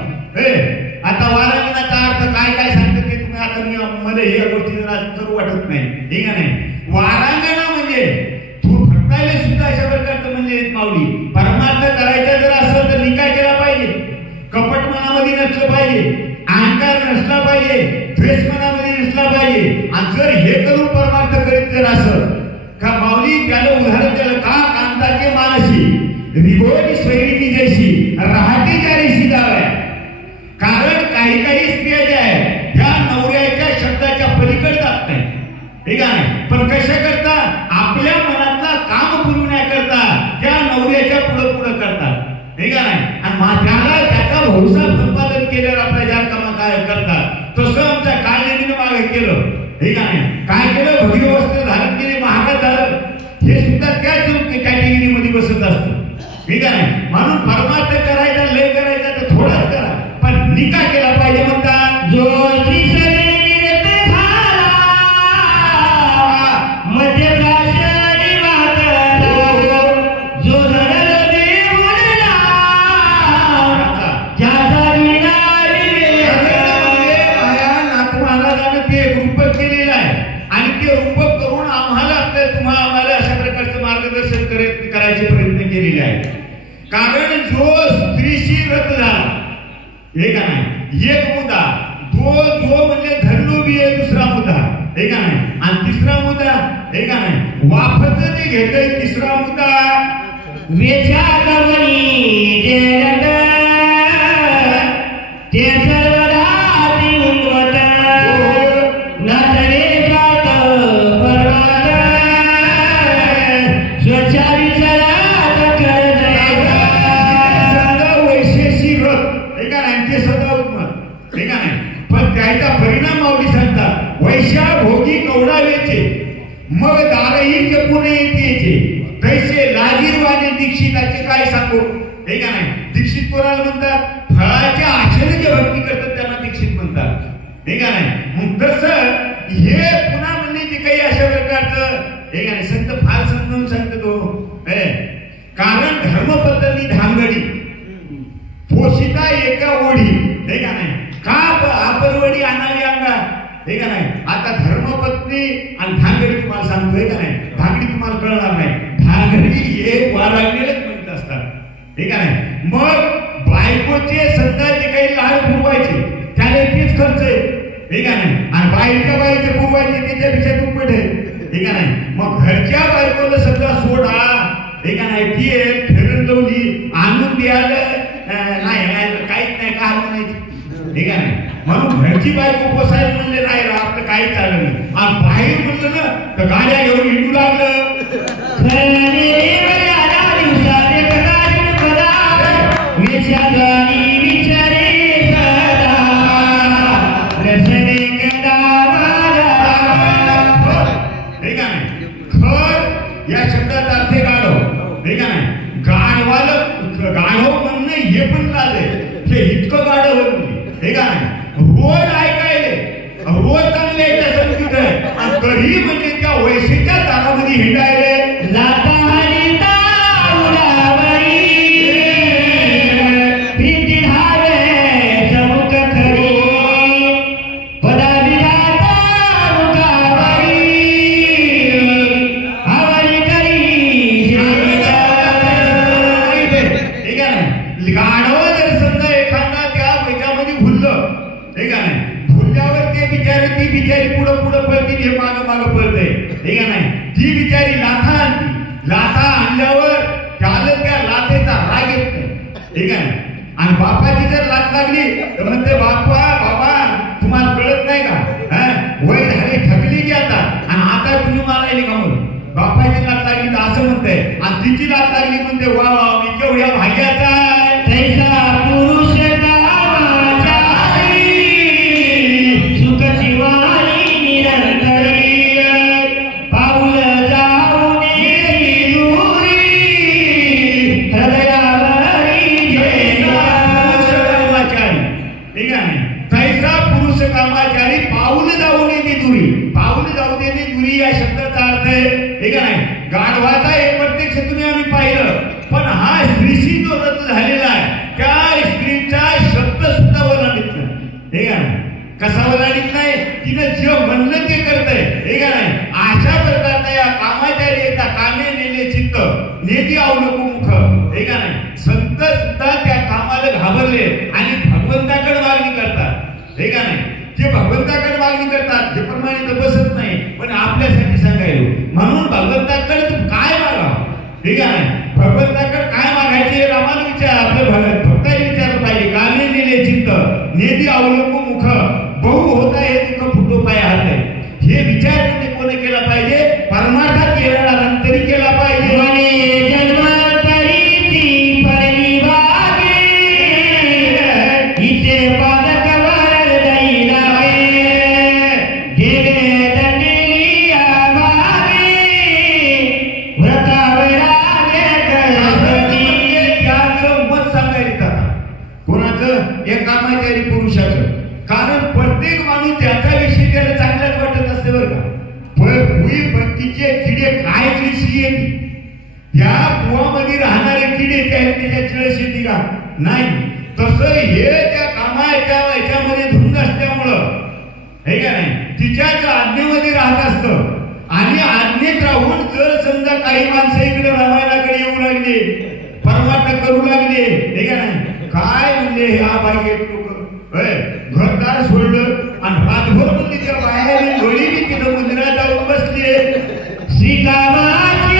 आता वारांगणाचा अर्थ काय काय सांगतं ते तुम्ही आता मला या गोष्टी करू वाटत नाही हे का नाही. वारांगणा म्हणजे तू फटायला सुद्धा अशा प्रकारचं म्हणजे माऊली परमार्थ करायचा जर असं तर मी काय केला पाहिजे कपट मनामध्ये नसलं पाहिजे अहंकार नसला पाहिजे द्वेष मनामध्ये नसला पाहिजे. आणि जर हे करून परमार्थ करीत जर असं का माऊली त्याला उदाहरण दिलं का कांताचे मानसी रिगोटी स्वैरिणी जैशी राहते जारीशी जाव्या. कारण काही काही स्त्रिया ज्या आहेत त्या नवऱ्याच्या शब्दाच्या पलीकडे जात नाही हे का नाही. पण कशा करता आपल्या मनातला काम पुरवण्याकरता त्या नवऱ्याच्या पुढं पुढं करतात हे का नाही. आणि त्याला त्याचा भरोसा संपादन केल्यावर आपल्या ज्या कामा काय करतात तसं आमच्या काळजीनं मागे केलं हे सुद्धा त्याच कॅटेगरीमध्ये बसत असतं. ठीक आहे. म्हणून परमार्थ करायचा लय करायचा तर थोडाच करा, पण निका केला पाहिजे म्हणतात. जो त्रिसर्ग झाला मध्य राष्ट्री वादला, जो धरल देऊळला ज्याचा विना नाथ महाराजांना ते रूपक केलेलं आहे आणि ते रूपक करून आम्हाला आम्हाला अशा प्रकारचं मार्गदर्शन करायचे प्रयत्न केलेले आहे. कारण जो स्त्रीशी रत झाला, हे का नाही, एक मुद्दा, जो म्हणजे धरलो बी आहे दुसरा मुद्दा, हे का नाही, आणि तिसरा मुद्दा, हे का नाही, वाफत जे घेतोय तिसरा मुद्दा, वेच्या गमनी जे रट ते सर्वदा उन्मत नाथरे जात परमात स्वचारी चलात करत सदा वैशेषी रथ, हे का नाही, ते सदा उन्मत, हे का नाही, पण त्याचा परिणाम माऊली सांगतात. वैशा भोगी कवडावेचे मग दारही जपून येते, कैसे लाजीरवाने दीक्षिताचे काय सांगू, हे का नाही. दीक्षित कोणाला म्हणतात? फळाच्या आशेने जे भक्ती करतात त्यांना दीक्षित म्हणतात, हे का नाही. मग तसं हे पुन्हा म्हणजे जे काही अशा प्रकारचं, हे का नाही, संत फार समजून सांगतो तो, कारण धर्मपद्धती धांगडी पोषिता एका ओढी, हे का नाही, का अपरवडी आणावी अंगा, हे का नाही. आता धर्मपत्नी आणि धांगडी तुम्हाला सांगतो, हे का नाही, धांगडी तुम्हाला कळणार नाही. धांगडी हे वारागलेच म्हणत असतात, हे का नाही. मग बायकोचे सध्या जे काही लाड पुरवायचे त्याला तेच खर्च आहे, हे का नाही, आणि बाईचे पुरवायचे त्याच्यापेक्षा दुप्पट आहे, हे का नाही. मग घरच्या बायकोला सगळं सोडा, हे का नाही, ती फिरून लावली आणून द्यायला नाही, काहीच नाही का म्हणायची, हे का नाही. म्हणून घरची बायको पोसायला म्हणले नाही आपलं काही चाललं नाही, आणि बाहेर म्हणलं ना तर गाड्या घेऊन हिंडू लागलं. या शब्दाचा अर्थ गाढव, हे का नाही. गाढव म्हणणं हे पण झालंय, हे इतकं गाढव होत, हे का नाही. रोज ऐकायले, रोज चांगले याच्या संगीत आहे, आणि तरी म्हणजे त्या वैशीच्या दारामध्ये हिंडायले लाता बिचारी पुढं पळती, हे मागं पळते, हे का नाही. ती बिचारी लाथा आणल्यावर त्याला त्या लाथेचा राग येत नाही, हे का नाही. आणि बापाची जर लाथ लागली तर म्हणते बाबा तुम्हाला कळत नाही का, वय झाले थकली की आता तुम्ही मारायले का. म्हणून बापाची लाथ लागली तर असं म्हणते, आणि तिची लाथ लागली म्हणते वा मी केवढ्या भाग्याचा तैसा पुरुष गाढवाचा एक प्रत्यक्ष तुम्ही आम्ही पाहिलं, पण हा स्त्रीशी जो रत झालेला आहे त्या स्त्रीचा शब्द सुद्धा वलांडित नाही, हे का नाही. कसा वलांडित नाही, तिनं जे म्हणलं ते करतंय, हे का नाही. अशा प्रकारचा या कामाचारी येता कामे नेले चित्त नेती अवलंबू मुख, हे का नाही. संत सुद्धा त्या कामाला घाबरले आणि भगवंताकडे मागणी करतात, हे का नाही. ते भगवंताकडे मागणी करतात, ते प्रमाणे तर बसत नाही, पण आपल्यासाठी सांगायलो. म्हणून भगवंताकडे काय मागावं, ठीक आहे. भगवंताकडे काय मागायचे रामाला विचार, आपल्या भक्ताला विचारलं पाहिजे. कामे नेले चित्त नेती अवलंबू मुख बहु होता हे दुःख फुटो पाय हात आहे. हे विचार म्हणजे कोणी केला पाहिजे, परमार्थात येणारा नंतरी केला पाहिजे. व्रत त्या कुवामध्ये राहणारे किडे त्याच्या चिळस येते का नाही. तसं हे त्या कामाच्या याच्यामध्ये धुंद असल्यामुळं हे का नाही तिच्याच आज्ञेमध्ये राहत असतं. आणि आज्ञेत राहून जर समजा काही माणसं इकडे रामायणाकडे येऊ लागले, परमात्मा करू लागले, हे का नाही काय म्हणजे ह्या बागेत लोक घरदार सोडलं आणि रातभर म्हणजे त्या बाहेर घोडी बी तिथं मंदिरात जाऊन बसले. श्रीकामाची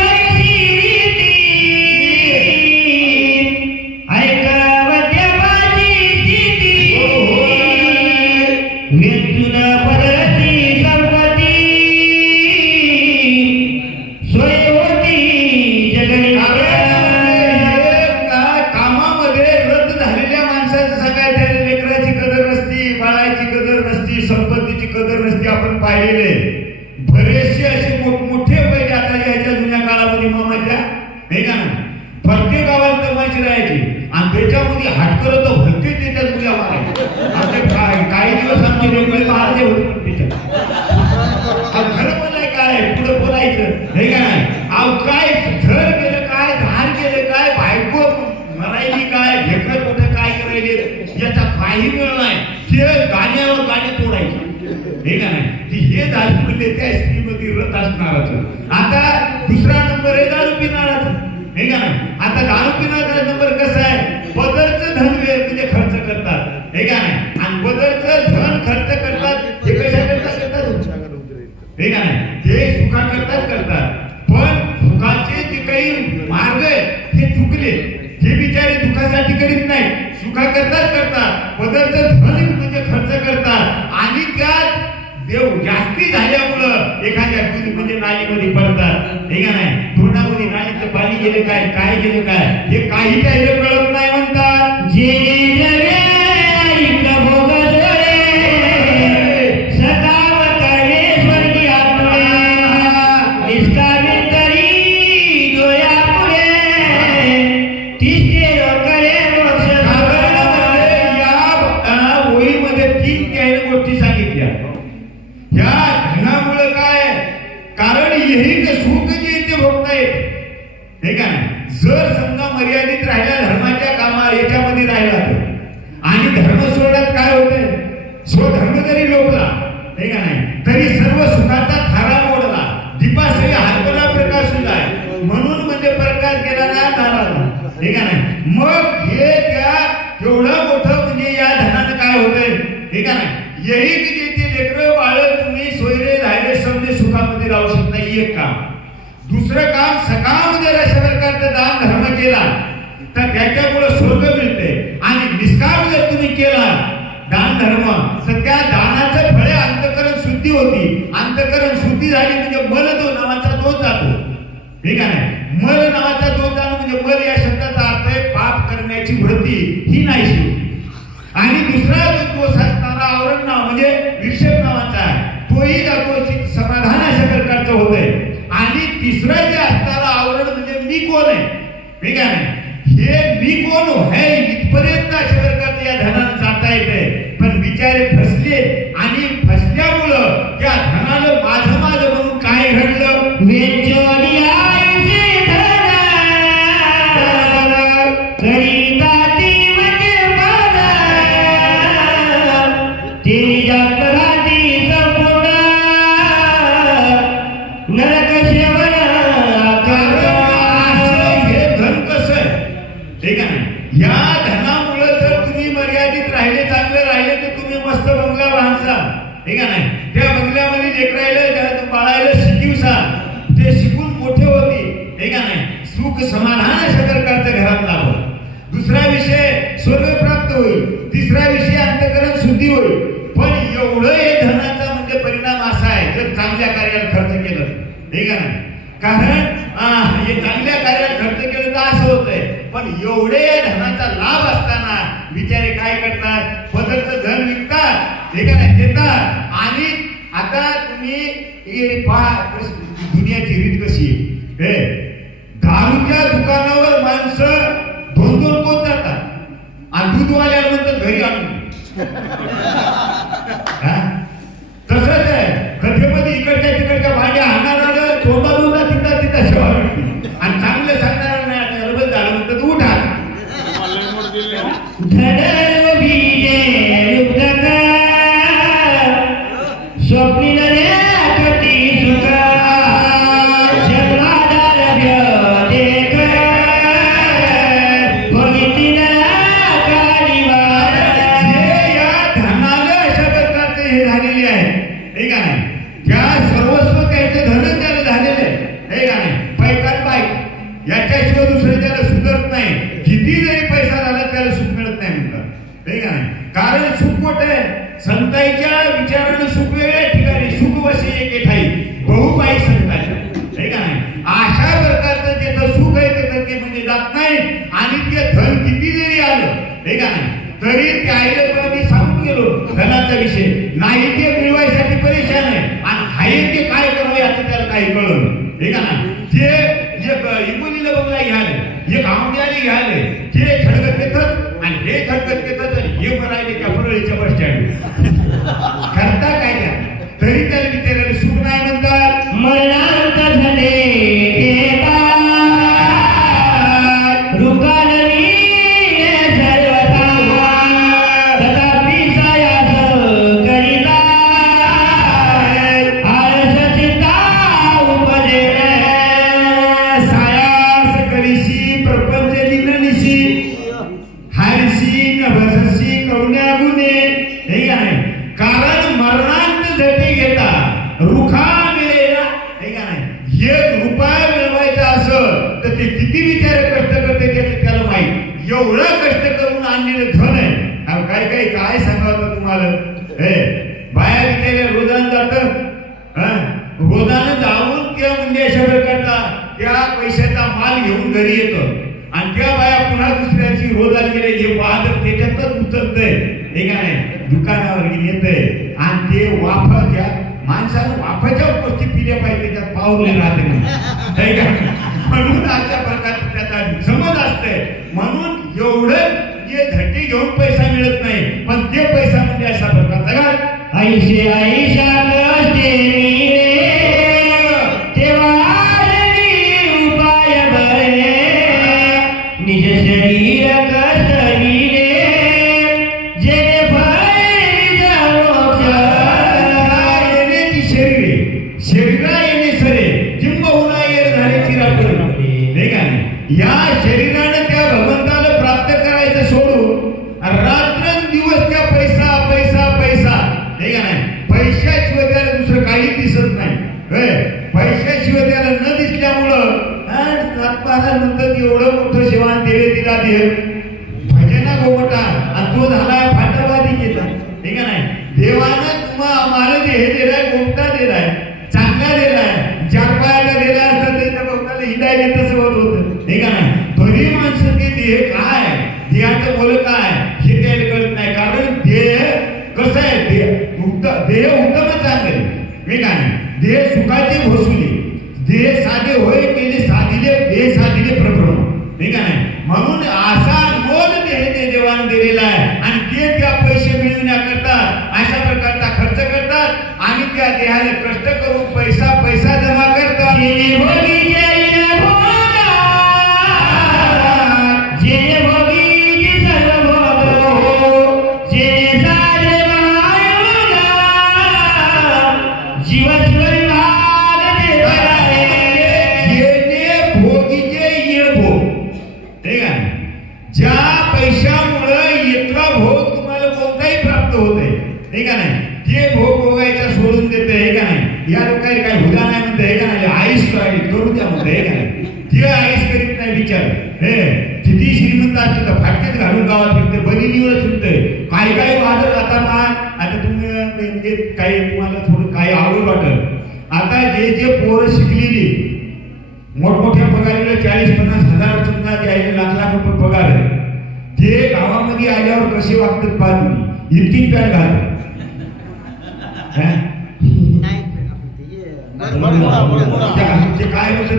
बरेचसे असे मोठमोठे पहिले आता याच्या जुन्या काळामध्ये मामाच्या हे का ना प्रत्येक गावात तमाशी राहायची आणि त्याच्यामध्ये हाटकर तर भरते त्याच्या जुन्या मारायचे. काही दिवस आमचे वेगवेगळे मारले होते खरं बोलाय काय पुढे बोलायचं हे का नाही. अहो काय झर केलं काय धार केलं काय बायको मरायली काय घेतलं कुठं काय करायले याचा काही वेळ नाही. ते गाण्यावर गाणे तोडायचे हे का नाही. हे झालं म्हणजे त्या स्त्रीमध्ये रथ असणारच. आता दुसरा नंबर आहे दारू पिणाराच हे का नाही. आता दारू पिणारा नंबर कसा आहे बदलचं धन म्हणजे खर्च करतात हे का नाही. आणि बदलचं धन खर्च करतात हे कशा करतात हे का नाही. ते सुखा करतात पण सुखाचे जे काही मार्ग आहेत हे चुकले. हे बिचारे दुःखासाठी करीत नाही, सुखा करतात बदलचं धन म्हणजे खर्च करतात. आणि त्यात देव जास्ती झाल्यामुळं एखाद्या म्हणजे नालीमध्ये पडतात हे का नाही. तोंडामध्ये नालीचं पाणी गेले काय काय गेले काय हे काही त्याला कळत नाही म्हणतात. जर समजा मर्यादित राहिला धर्माच्या कामा याच्यामध्ये राहिला आणि धर्म सोडत काय होतंय स्वधर्म जरी लोकला हे का नाही तरी सर्व सुखाचा थारा मोडला. दीपासरी हातला प्रकाश आहे म्हणून म्हणजे प्रकाश गेला ना दाराला हे का नाही. मग हे त्या तेवढं मोठं म्हणजे या धनानं काय होतंय हे का नाही. यही की ते लेकरं बाळ तुम्ही सोयरे राहिले समजे सुखामध्ये राहू शकता. एक काम. दुसरं काम सकाम जर अशा प्रकारचं दान धर्म केला तर त्याच्यामुळे स्वर्ग मिळते. आणि निष्काम जर तुम्ही केला दान धर्म तर त्या दानाचं फळे अंतकरण शुद्धी होती. अंतकरण शुद्धी झाली म्हणजे मल जो नावाचा दोष जातो ठीक आहे. मल नावाचा दोष जाणं म्हणजे मल या शब्दाचा अर्थ आहे पाप करण्याची वृत्ती ही नाही. आणि दुसरा जो दोष असणारा आवरण नाव म्हणजे विक्षेप नावाचा आहे तोही जातो समाधान अशा प्रकारचं होतंय. आणि तिसरा जे असणारा आवरण म्हणजे मी कोण आहे ठीक आहे. हे मी कोण आहे इथपर्यंत अशा प्रकारचं या धनानं जाता येते. पण बिचारे फसले आणि फसल्यामुळं त्या धनानं माझं म्हणून काय घडलं या धनामुळे जर तुम्ही मर्यादित राहिले चांगले राहिले तर तुम्ही मस्त बंगला बांधसा ठीक आहे नाही. त्या बंगल्यामध्ये लेकरायला बाळायला शिकवसा ते शिकून मोठे होते ठीक आहे नाही. सुख समाधान अशा प्रकारचं घरात लाभलं. दुसरा विषय स्वर्ग प्राप्त होईल. तिसरा विषय अंतकरण शुद्धी होईल. पण एवढं हे धनाचा म्हणजे परिणाम असा आहे जर चांगल्या कार्याला खर्च केलं ठीक आहे ना. कारण हे चांगल्या कार्याला खर्च केलं तर असं होतंय. पण एवढे धनाचा लाभ असताना बिचारे काय करतात बदलचं धन विकतात हे का नाही देतात. आणि आता तुम्ही पहा दुनियाची रीत कशी आहे. दारूच्या दुकानावर माणसं 2-2 कोण जातात आणि दूधवाल्याला म्हणतात घरी आणून तसंच आहे. कथेमध्ये इकडच्या तिकडच्या भाज्या आणणार तोंडा तिथं शेवा आणि चांगले केल्याशिवाय दुसरं त्याला सुधरत नाही. किती जरी पैसा झाला त्याला सुख मिळत नाही म्हणतात, नाही का नाही. कारण सुख मोठं आहे. संताईच्या विचारानं सुख वेगळ्या ठिकाणी, सुख वसे एके ठाई बहुपाई संताच्या, नाही का नाही. अशा प्रकारचं ज्याचं सुख आहे त्याचं ते म्हणजे जात नाही. आणि ते धन किती जरी आलं, नाही का नाही, तरी ते आईला मी सांगून गेलो धनाचा विषय नाही. ते मिळवायसाठी परेशान आहे आणि आहे ते काय करावं याचं त्याला काही कळलं, नाही का नाही. ते इमुलीला बंगला घ्याले, एक आमद्याने घ्याले, ते खडगत येतात आणि हे खडगत येतात आणि हे करायले त्या परळीच्या बस स्टँड करता काय त्या, तरी त्याला विचारायला सुख नाही म्हणतात. मरणांत झाले देवा रुकाननी सर्वथा तथापि सायास करिता आळस चित्ता उपजे. सायास करीशी प्रपंच दिननिशी हारशी नभसशी करुण्या गुणे, नाही का नाही. कारण मरणांत झटे घेता रुखा मिळेला, नाही का नाही. एक रुपया मिळवायचा असं तर ते किती विचार कष्ट करते त्याचं त्याला माहित. एवढं कष्ट करून आणलेलं धन आहे. काय काय काय सांगावं तुम्हाला. बाया विचारल्या रोजानं जात, रोजानं जाऊन त्या म्हणजे अशा प्रकारचा त्या पैशाचा माल घेऊन घरी येतो आणि त्या बाया पुन्हा दुसऱ्याची रोजाला गेले जे वाद त्याच्यातच उतरतंय, हे का नाही, दुकानावर येतंय आणि ते वाफा त्या माणसानं वाफाच्या गोष्टी पिल्या पाहिजे त्याच्यात पावले राहते म्हणून अशा प्रकारचा त्याचा समज असतंय. म्हणून एवढं जे झटे घेऊन पैसा मिळत नाही पण ते पैसा म्हणजे अशा प्रकारचा का ऐशे ऐशा कष्टे उपाय बरे निज शरीर कष्ट जे शरीरा येणे सरे जिंब होणार झाल्याची रात्र, नाही का नाही. या शरीरानं त्या भगवंताला प्राप्त करायचं सोडून रात्रंदिवस त्या पैसा पैसा पैसा, नाही का नाही. पैशाशिवाय त्याला दुसरं काही दिसत नाही. पैशाशिवाय त्याला न दिसल्यामुळं नंतर एवढं मोठं शिवान देवे दिला देव भजना गोमटा आणि तो झाला फाटावादी केला, ठीक आहे नाही. देवानं तुम्हाला हे दिलाय, गोमटा दिलाय, चांगला दिलाय, चार पायाला दिला असता तरी त्या गोमटाला हिंडायला तसं होत होतं, ठीक आहे नाही. तरी माणसं ते देह काय, देहाचं बोल काय हे त्याला कळत नाही. कारण देह कसं आहे, देह उत्तमच आहे, ठीक आहे. देह सुखाची घोसुली, देह साधे होय केले साधिले, देह साधिले प्रभ्रम, ठीक आहे. म्हणून असा मोल देह ते देवान दिलेला आहे आणि ते त्या पैसे मिळवण्याकरता अशा प्रकारचा खर्च करतात आणि त्या देहाला कष्ट करून पैसा पैसा जमा करतात. ज्या पैशामुळे इतका भोग तुम्हाला कोणताही प्राप्त होत आहे, ठीक आहे नाही, ते भोग भोगायचा सोडून देते, हे का नाही. या लोकांनी काय हुदा नाही म्हणते, हे का नाही, आईस करू द्या म्हणते, हे का नाही. ते आईस करीत नाही विचार. हे किती श्रीमंत असते तर फाटकेच घालून गावात फिरते, बनिनीवर सुटते. काही काही वादळ आता तुम्ही म्हणजे काही तुम्हाला थोडं काही आवड वाटत. आता जे पोरं शिकलेली मोठमोठ्या पगारीला 40-50 हजार सुद्धा द्यायला लाख रुपये पगार आहे, ते गावामध्ये आल्यावर कसे वागतात पाहा तुम्ही. इतकी पॅड घालतात, काय होतं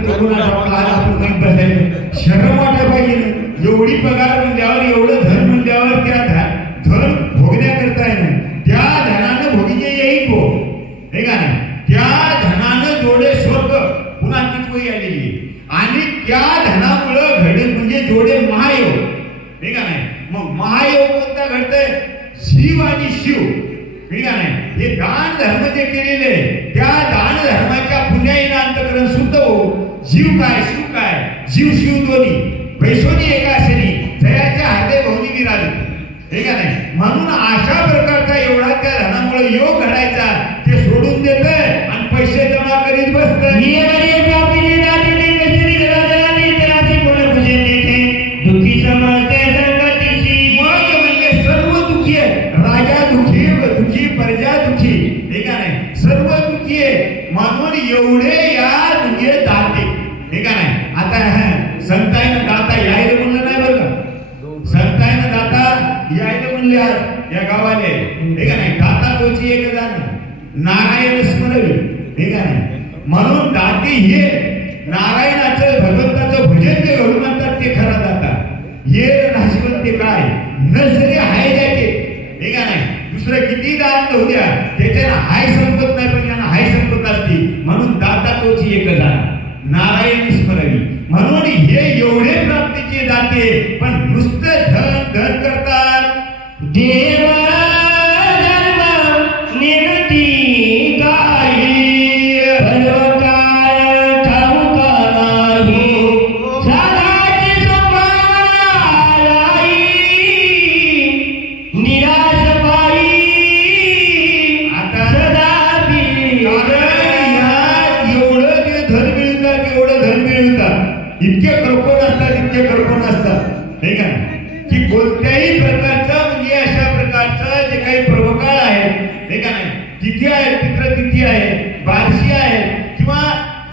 शरम वाटायला पाहिजे. एवढी पगार म्हणल्यावर, एवढं धन म्हणल्यावर त्या धन भोगण्याकरता आहे ना, त्या धनानं भोगीचे येईल हो, हे का नाही. त्या धनानं जोडे स्वर्ग पुन्हा तिथवही आलेली आणि त्या धनामुळं घडे म्हणजे जोडे महायोग, ठीक आहे. मग महायोग कोणता घडतंय, शिव आणि शिव, ठीक आहे. हे दान धर्म जे केलेले त्या दान धर्माच्या पुण्याईनं अंतकरण शुद्ध हो. जीव काय शिव काय, जीव शिव दोन्ही पैसोनी एका शनी जयाच्या हाते भोवनी विराज, ठीक आहे. म्हणून अशा प्रकारचा एवढा त्या धनामुळे योग घडायचा ते सोडून देत आणि पैसे जमा करीत बसत. आता संतांना दाता यायला म्हणलं नाही बरं का, संतांना दाता यायला म्हणले आज या गावाले, हे का नाही, दाता तोची एक जाण नारायण स्मरवी, हे का नाही. म्हणून दाते हे नारायणाचं भगवंताचं भजन जे घडून म्हणतात ते खरा दाता. ये नाशिवंत ते काय नसरे हाय द्याचे, हे का नाही. दुसरं किती दान होऊ द्या त्याच्यानं हाय संपत नाही, पण यांना हाय संपत असते. म्हणून दाता तोची एक जाण नारायण स्मरवी. म्हणून हे एवढे प्राप्तीचे दाते, पण नुसतं धन धन करतात. देव धर्म निरती काही सर्व काय ठाऊका नाही, साधाची संभाळाई निराश पायी आता सदा एवढं ते धन मिळतात, एवढं धन मिळतात, इतके कर्पण असतात, इतके कर्पण असतात, हे का की कोणत्याही प्रकारचं म्हणजे अशा प्रकारचं जे काही पर्वकाळ आहे, हे का नाही, तिथी आहे, पितृतिथी आहे, बारशी आहे, किंवा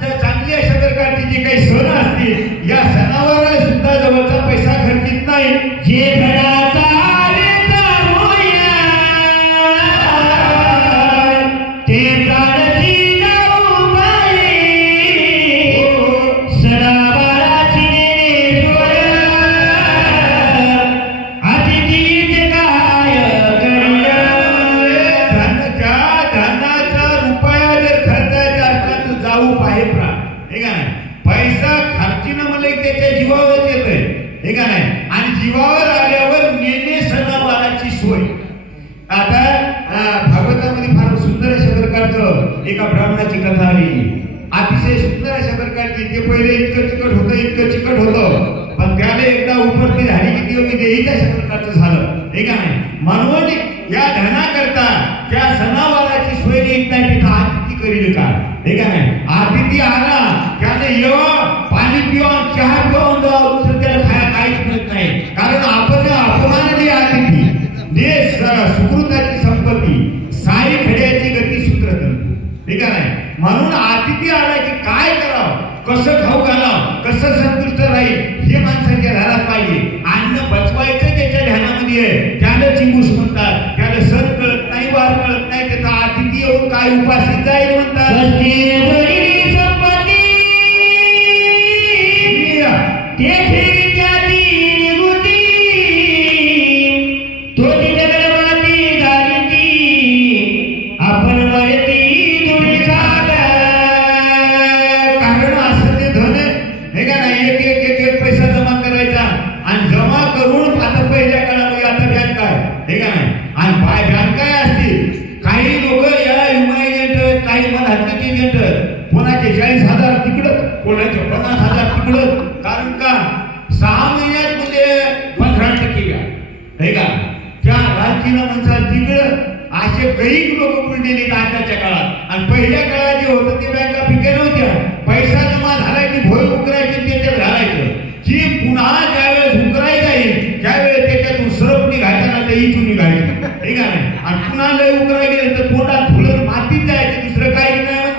चांगली अशा प्रकारची जे काही सण असतील, या सणावर सुद्धा जवळचा पैसा खर्चित नाही. जे धनाचा ते प्राणची जाऊ पायी सणावाराची नेनेश्वर अतिथीचे काय धनाचा रुपया जर खर्चायचा असला तर जाऊ पाहे प्राण, हे का नाही. पैसा खर्चीनं मला त्याच्या जीवावरच येतोय, हे का नाही. आणि जीवावर आल्यावर नेणे सणावाराची सोय. आता भागवतामध्ये फार सुंदर अशा प्रकारचं एका ब्राह्मणाची कथा आलेली, अतिशय सुंदर अशा प्रकारची. ते पहिले इतकं चिकट होतं, इतकं चिकट होतं, पण त्याला एकदा उपरती झाली की ते देहीच अशा प्रकारचं झालं, हे का नाही. म्हणून या धनाकरता त्या सणावाराची सोय नीट नाही, तिथं अतिथी करील का, हे का नाही. अतिथी आला त्याने पाणी पिऊन चहा पिऊन जावं, दुसरं त्याला खायला काहीच मिळत नाही. कारण आपण अपमानली अतिथी ने सुकृताची संपत्ती साई खड्याची गती सूत्र, हे का नाही. म्हणून अतिथी आला की काय करावं, कसं खाऊ घालावं, कसं संतुष्ट राहील हे माणसाच्या ध्यानात पाहिजे. अन्न बचवायचं त्याच्या ध्यानामध्ये आहे, त्याला चिंबूस म्हणतात. त्याला सण कळत नाही, वार कळत नाही, त्याचा अतिथी येऊन काय उपाशी जाईल म्हणतात. कोणाचे 40,000 तिकडं, कोणाचे 50,000 तिकडं. कारण का 6 महिन्यात म्हणजे 15% घ्या, हे का. त्या राज्याला म्हणतात तिकडं असे गरीब लोक पुढलेले आताच्या काळात. आणि पहिल्या काळात जे होतं ते बँका फिक्या नव्हत्या. पैसा जमा झाला की भोय उकरायचे, त्याच्यात घालायचं, की पुन्हा ज्यावेळेस उकराय जाईल त्यावेळेस त्याच्यातून सरप निघायचा तर इथून निघायचं, हे का नाही. आणि पुन्हा लय उकराय गेले तर तोंडात फुलं मातीत जायचं, दुसरं काही नाही म्हणतात.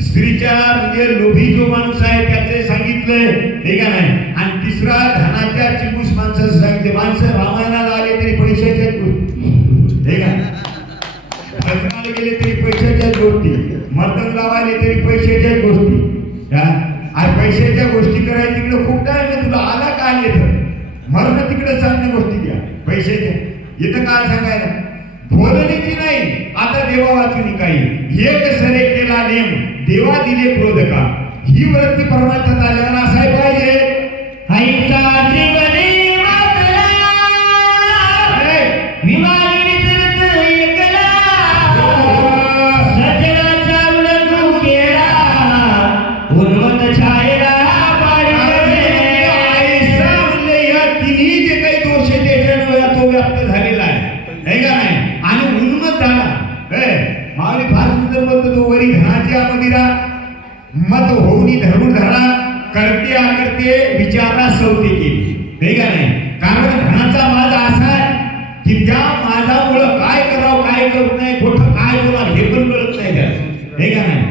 स्त्रीच्या म्हणजे लोभी जो माणूस आहे त्याचे सांगितलंय, हे का नाही. आणि तिसरा धनाच्या चिंबूस माणसाचं सांगितले. माणसं रामायणाला आले तरी पैशाच्या गोष्टी, हे का. लग्नाला गेले तरी पैशाच्याच गोष्टी, मर्तक लावायले तरी पैशाच्याच गोष्टी. आणि पैशाच्या गोष्टी करायला तिकडे खूप टाइम आहे. तुला आला काय येतं मरण तिकडे चांगल्या गोष्टी द्या पैशाच्या. येतं काय सांगायला बोलण्याची नाही. आता देवा वाचून काही एक सरे केला नेम देवा दिले क्रोध का. ही वृत्ती परमार्थात आल्यावर असाय पाहिजे. तिन्ही जे काही दोष त्याच्यामुळे तो व्याप्त झालेला आहे, का नाही. होऊनी धरून धरा करते आकरते विचारा सवते केली नाही का नाही. कारण धनाचा माझा असा आहे की त्या माझ्यामुळं काय करावं काय करू नये कुठं काय बोला हे पण कळत नाही त्याला नाही का नाही.